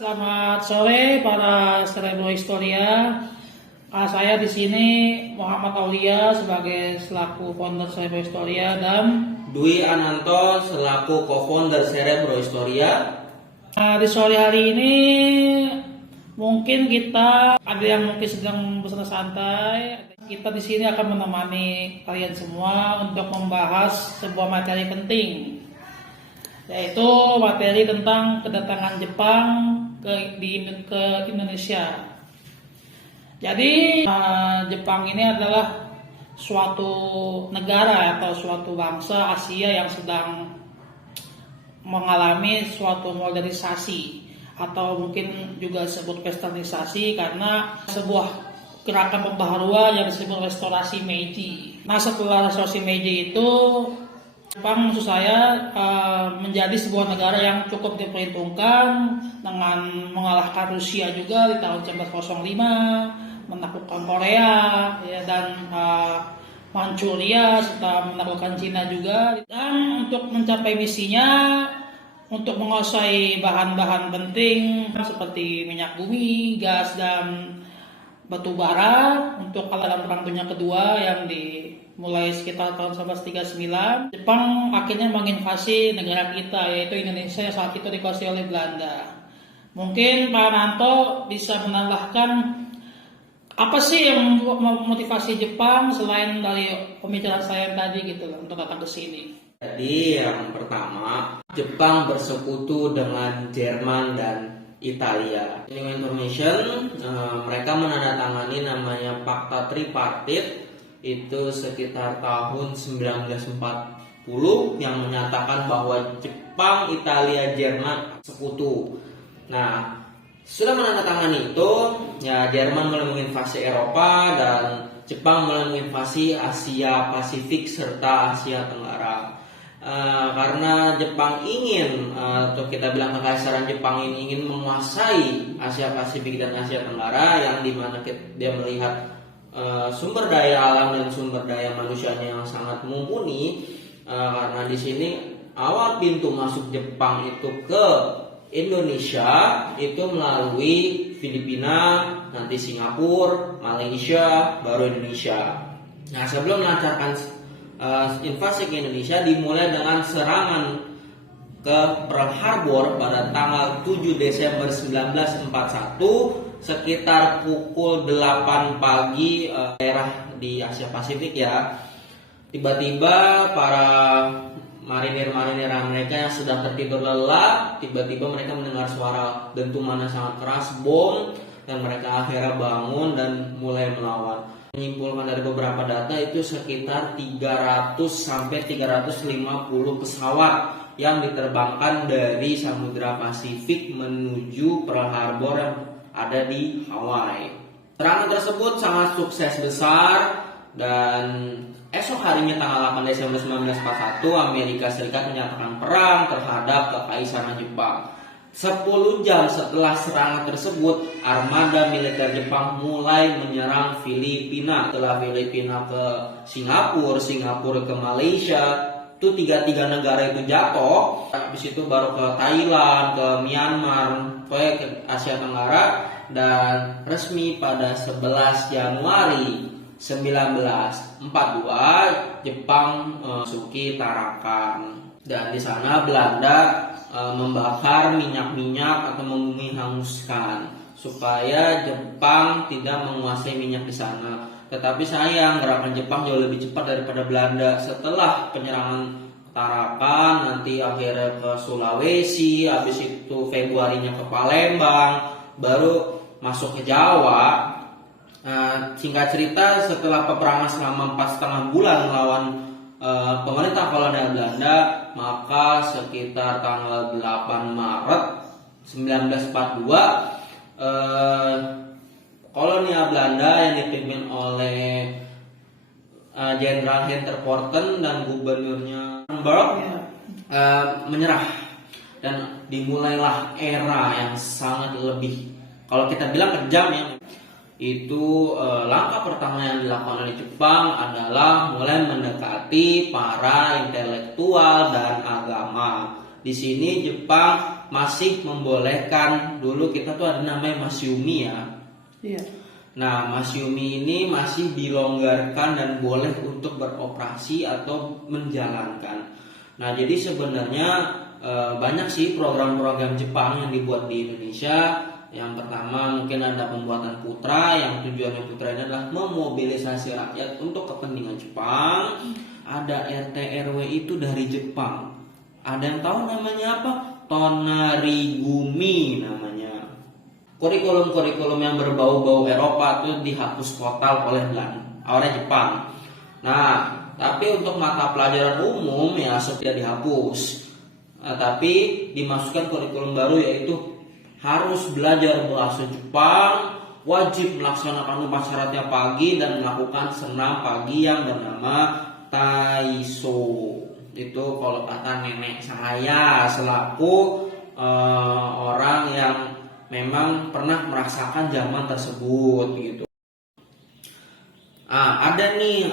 Selamat sore para Cerebro Historia. Saya di sini Muhammad Aulia sebagai selaku founder Cerebro Historia dan Dwi Ananto selaku co-founder Cerebro Historia. Di sore hari ini mungkin kita ada yang mungkin sedang bersantai. Kita di sini akan menemani kalian semua untuk membahas sebuah materi penting, yaitu materi tentang kedatangan Jepang ke Indonesia. Jadi Jepang ini adalah suatu negara atau suatu bangsa Asia yang sedang mengalami suatu modernisasi atau mungkin juga disebut westernisasi karena sebuah gerakan pembaharuan yang disebut restorasi Meiji. Nah, setelah restorasi Meiji itu Jepang maksud saya menjadi sebuah negara yang cukup diperhitungkan dengan mengalahkan Rusia juga di tahun 1905, menaklukkan Korea ya, dan Manchuria serta menaklukkan Cina juga. Dan untuk mencapai misinya, untuk menguasai bahan-bahan penting seperti minyak bumi, gas, dan batu bara untuk dalam Perang Dunia Kedua yang dimulai sekitar tahun 1939, Jepang akhirnya menginvasi negara kita yaitu Indonesia yang saat itu dikuasai oleh Belanda. Mungkin Pak Nanto bisa menambahkan apa sih yang memotivasi Jepang selain dari pembicaraan saya tadi gitu untuk datang ke sini. Jadi yang pertama, Jepang bersekutu dengan Jerman dan Italia. New information, mereka menandatangani namanya Fakta Tripartit itu sekitar tahun 1940 yang menyatakan bahwa Jepang, Italia, Jerman sekutu. Nah, sudah menandatangani itu, ya Jerman mulai menginvasi Eropa dan Jepang mulai menginvasi Asia Pasifik serta Asia Tenggara. Karena Jepang ingin, atau kita bilang kekaisaran Jepang ini ingin menguasai Asia Pasifik dan Asia Tenggara, yang dimana dia melihat sumber daya alam dan sumber daya manusianya yang sangat mumpuni. Karena di sini awal pintu masuk Jepang itu ke Indonesia itu melalui Filipina, nanti Singapura, Malaysia, baru Indonesia. Nah, sebelum melancarkan invasi ke Indonesia dimulai dengan serangan ke Pearl Harbor pada tanggal 7 Desember 1941 sekitar pukul 8 pagi daerah di Asia Pasifik ya. Tiba-tiba para marinir-marinir Amerika yang sedang tertidur lelap, tiba-tiba mereka mendengar suara dentuman yang sangat keras bom dan mereka akhirnya bangun dan mulai melawan. Menyimpulkan dari beberapa data itu sekitar 300 sampai 350 pesawat yang diterbangkan dari Samudra Pasifik menuju Pearl Harbor yang ada di Hawaii. Serangan tersebut sangat sukses besar dan esok harinya tanggal 8 Desember 1941 Amerika Serikat menyatakan perang terhadap kekaisaran Jepang. 10 jam setelah serangan tersebut, armada militer Jepang mulai menyerang Filipina. Setelah Filipina ke Singapura, Singapura ke Malaysia, itu tiga negara itu jatuh. Habis itu baru ke Thailand, ke Myanmar, ke Asia Tenggara, dan resmi pada 11 Januari 1942 Jepang masuki Tarakan. Dan di sana Belanda membakar minyak-minyak atau membumi hanguskan supaya Jepang tidak menguasai minyak di sana. Tetapi sayang, gerakan Jepang jauh lebih cepat daripada Belanda. Setelah penyerangan Tarakan, nanti akhirnya ke Sulawesi, habis itu Februarinya ke Palembang, baru masuk ke Jawa. Singkat cerita, setelah peperangan selama 4,5 bulan melawan pemerintah kolonial Belanda, maka sekitar tanggal 8 Maret 1942 kolonial Belanda yang dipimpin oleh Jenderal Hunter Porten dan gubernurnya Burke menyerah dan dimulailah era yang sangat lebih, kalau kita bilang kejam ya. Itu langkah pertama yang dilakukan oleh Jepang adalah mulai mendekati para intelektual dan agama. di sini Jepang masih membolehkan, dulu kita tuh ada namanya Masyumi ya. Iya. Nah, Masyumi ini masih dilonggarkan dan boleh untuk beroperasi atau menjalankan. Nah, jadi sebenarnya banyak sih program-program Jepang yang dibuat di Indonesia. Yang pertama mungkin ada pembuatan putra, yang tujuannya putra ini adalah memobilisasi rakyat untuk kepentingan Jepang. Ada RT RW itu dari Jepang. Ada yang tahu namanya apa? Tonarigumi namanya. Kurikulum-kurikulum yang berbau-bau Eropa itu dihapus total oleh Jepang. Nah, tapi untuk mata pelajaran umum ya sudah dihapus. Tapi dimasukkan kurikulum baru, yaitu harus belajar bahasa Jepang, wajib melaksanakan upacara tiap pagi dan melakukan senam pagi yang bernama Taiso. Itu kalau kata nenek saya selaku orang yang memang pernah merasakan zaman tersebut gitu. Ada nih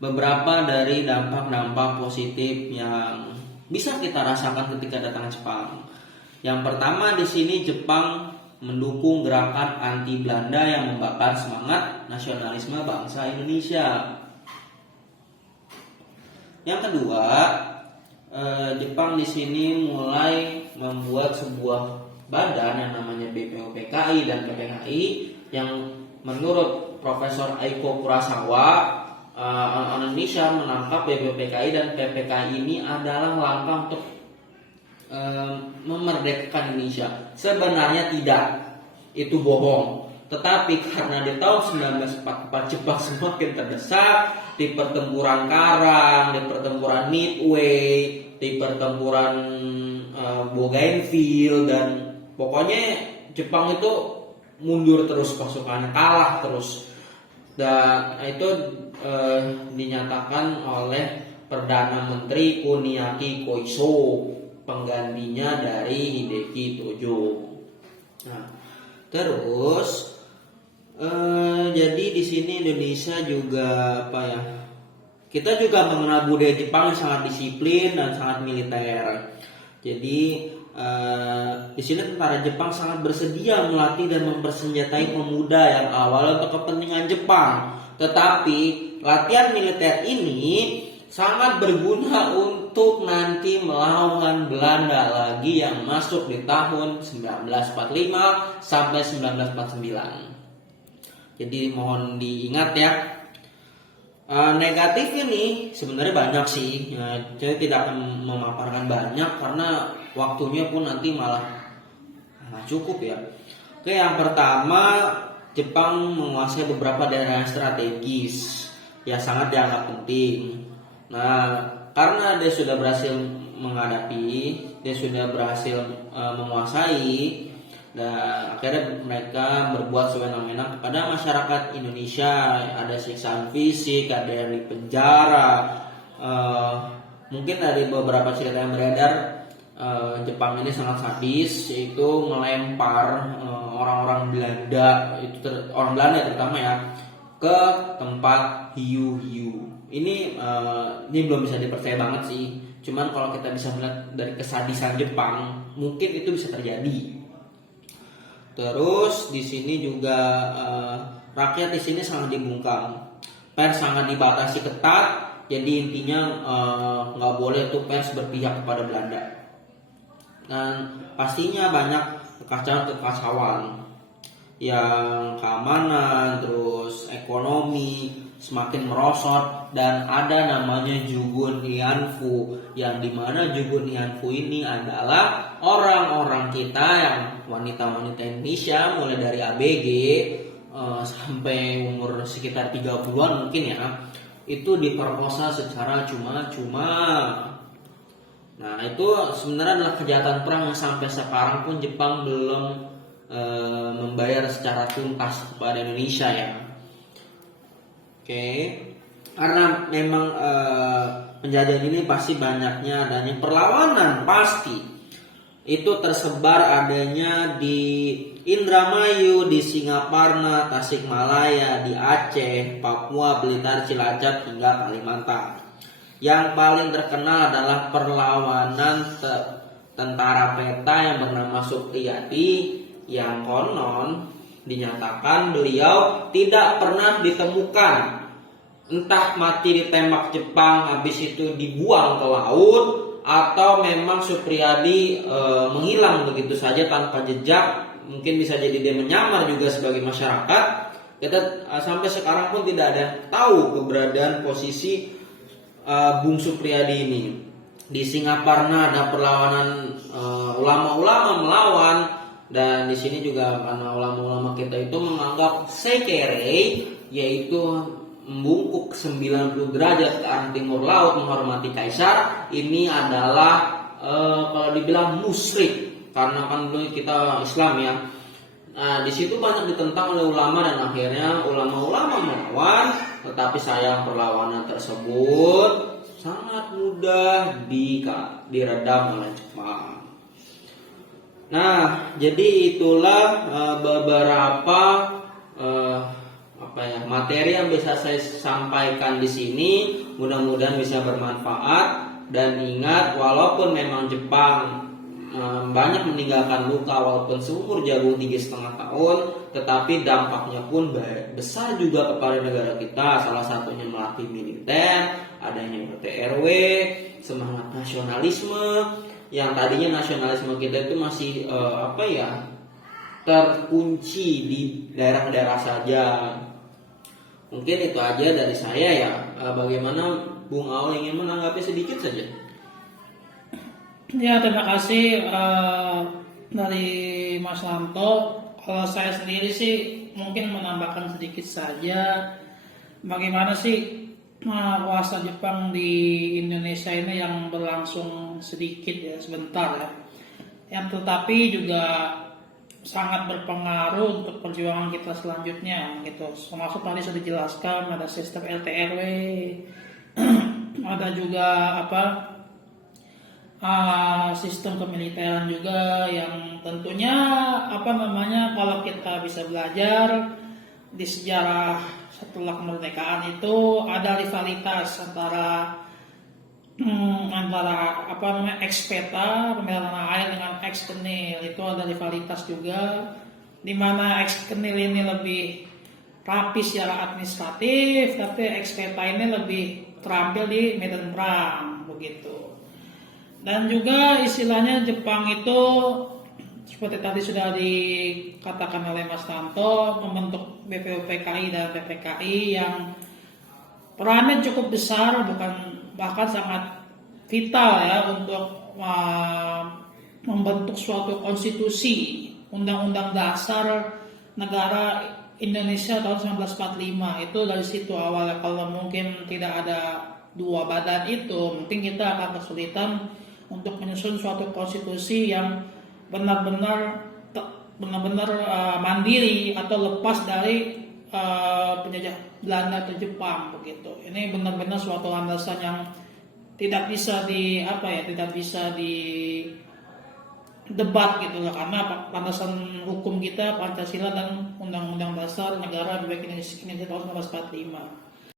beberapa dari dampak-dampak positif yang bisa kita rasakan ketika datang ke Jepang. Yang pertama di sini Jepang mendukung gerakan anti Belanda yang membakar semangat nasionalisme bangsa Indonesia. Yang kedua, Jepang di sini mulai membuat sebuah badan yang namanya BPOPKI dan PPKI yang menurut Profesor Aiko Kurosawa, Indonesia menangkap BPOPKI dan PPKI ini adalah langkah untuk memerdekakan Indonesia. Sebenarnya tidak, itu bohong. Tetapi karena di tahun 1944 Jepang semakin terdesak di pertempuran Karang, di pertempuran Midway, di pertempuran Bougainville, dan pokoknya Jepang itu mundur terus pasukannya, kalah terus. Dan itu dinyatakan oleh Perdana Menteri Kuniaki Koiso, penggantinya dari Hideki Tojo. Nah, terus jadi di sini Indonesia juga kita juga mengenal budaya Jepang yang sangat disiplin dan sangat militer. Jadi di sini tentara Jepang sangat bersedia melatih dan mempersenjatai pemuda yang awalnya untuk kepentingan Jepang. Tetapi latihan militer ini sangat berguna untuk nanti melawan Belanda lagi yang masuk di tahun 1945 sampai 1949. Jadi mohon diingat ya. Negatifnya nih sebenarnya banyak sih. Saya tidak akan memaparkan banyak karena waktunya pun nanti malah nggak cukup ya. Oke, yang pertama Jepang menguasai beberapa daerah strategis yang sangat dianggap penting. Nah, karena dia sudah berhasil menghadapi, dia sudah berhasil menguasai, dan akhirnya mereka berbuat sewenang-wenang kepada masyarakat Indonesia. Ada siksaan fisik, ada yang di penjara. Mungkin dari beberapa cerita yang beredar, Jepang ini sangat sadis, yaitu melempar orang-orang Belanda, orang Belanda terutama ya, ke tempat hiu-hiu. Ini belum bisa dipercaya banget sih. Cuman kalau kita bisa melihat dari kesadisan Jepang, mungkin itu bisa terjadi. Terus di sini juga rakyat di sini sangat dibungkam, pers sangat dibatasi ketat. Jadi intinya nggak boleh tuh pers berpihak kepada Belanda. Dan pastinya banyak kekacauan yang keamanan, terus ekonomi semakin merosot, dan ada namanya Jugun Hianfu, yang dimana Jugun Hianfu ini adalah orang-orang kita yang wanita-wanita Indonesia mulai dari ABG sampai umur sekitar 30-an mungkin ya, itu diperkosa secara cuma-cuma. Nah, itu sebenarnya adalah kejahatan perang yang sampai sekarang pun Jepang belum membayar secara tuntas kepada Indonesia ya. Oke, karena memang penjajahan ini pasti banyaknya adanya perlawanan, pasti itu tersebar adanya di Indramayu, di Singaparna, Tasikmalaya, di Aceh, Papua, Blitar, Cilacap hingga Kalimantan. Yang paling terkenal adalah perlawanan tentara peta yang bernama Supriyadi, yang konon dinyatakan beliau tidak pernah ditemukan, entah mati ditembak Jepang habis itu dibuang ke laut, atau memang Supriyadi menghilang begitu saja tanpa jejak. Mungkin bisa jadi dia menyamar juga sebagai masyarakat. Kita sampai sekarang pun tidak ada tahu keberadaan posisi Bung Supriyadi ini. Di Singaparna ada perlawanan ulama-ulama melawan, dan di sini juga karena ulama-ulama kita itu menganggap sekere, yaitu membungkuk 90 derajat ke arah timur laut menghormati kaisar, ini adalah kalau dibilang musyrik, karena kan dulu kita Islam ya. Nah, di situ banyak ditentang oleh ulama dan akhirnya ulama-ulama melawan, tetapi sayang perlawanan tersebut sangat mudah diredam oleh Jepang. Nah, jadi itulah beberapa materi yang bisa saya sampaikan di sini. Mudah-mudahan bisa bermanfaat, dan ingat, walaupun memang Jepang banyak meninggalkan luka walaupun seumur jagung 3,5 tahun, tetapi dampaknya pun besar juga kepada negara kita. Salah satunya melatih militer, adanya RT/RW, semangat nasionalisme, yang tadinya nasionalisme kita itu masih terkunci di daerah-daerah saja. Mungkin itu aja dari saya ya. Bagaimana Bung Aul ingin menanggapi sedikit saja? Ya, terima kasih dari Mas Lanto. Kalau saya sendiri sih mungkin menambahkan sedikit saja. Bagaimana sih kuasa Jepang di Indonesia ini yang berlangsung sedikit ya, sebentar ya. Yang tetapi juga sangat berpengaruh untuk perjuangan kita selanjutnya gitu. Termasuk tadi sudah dijelaskan ada sistem RT/RW, ada juga sistem kemiliteran juga, yang tentunya kalau kita bisa belajar di sejarah setelah kemerdekaan itu ada rivalitas antara ex-peta pembela tanah air dengan ex-kenil. Itu ada rivalitas juga, di mana ex-kenil ini lebih rapi secara administratif, tapi ex-peta ini lebih terampil di medan perang begitu. Dan juga istilahnya Jepang itu seperti tadi sudah dikatakan oleh Mas Tanto, membentuk BPUPKI dan PPKI yang perannya cukup besar, bahkan sangat vital ya, untuk membentuk suatu konstitusi Undang-Undang Dasar Negara Indonesia tahun 1945. Itu dari situ awalnya. Kalau mungkin tidak ada dua badan itu, mungkin kita akan kesulitan untuk menyusun suatu konstitusi yang benar-benar mandiri atau lepas dari penjajah Belanda atau Jepang begitu. Ini benar-benar suatu landasan yang tidak bisa debat gitu lah, karena landasan hukum kita Pancasila dan Undang-Undang Dasar Negara Republik Indonesia tahun 1945.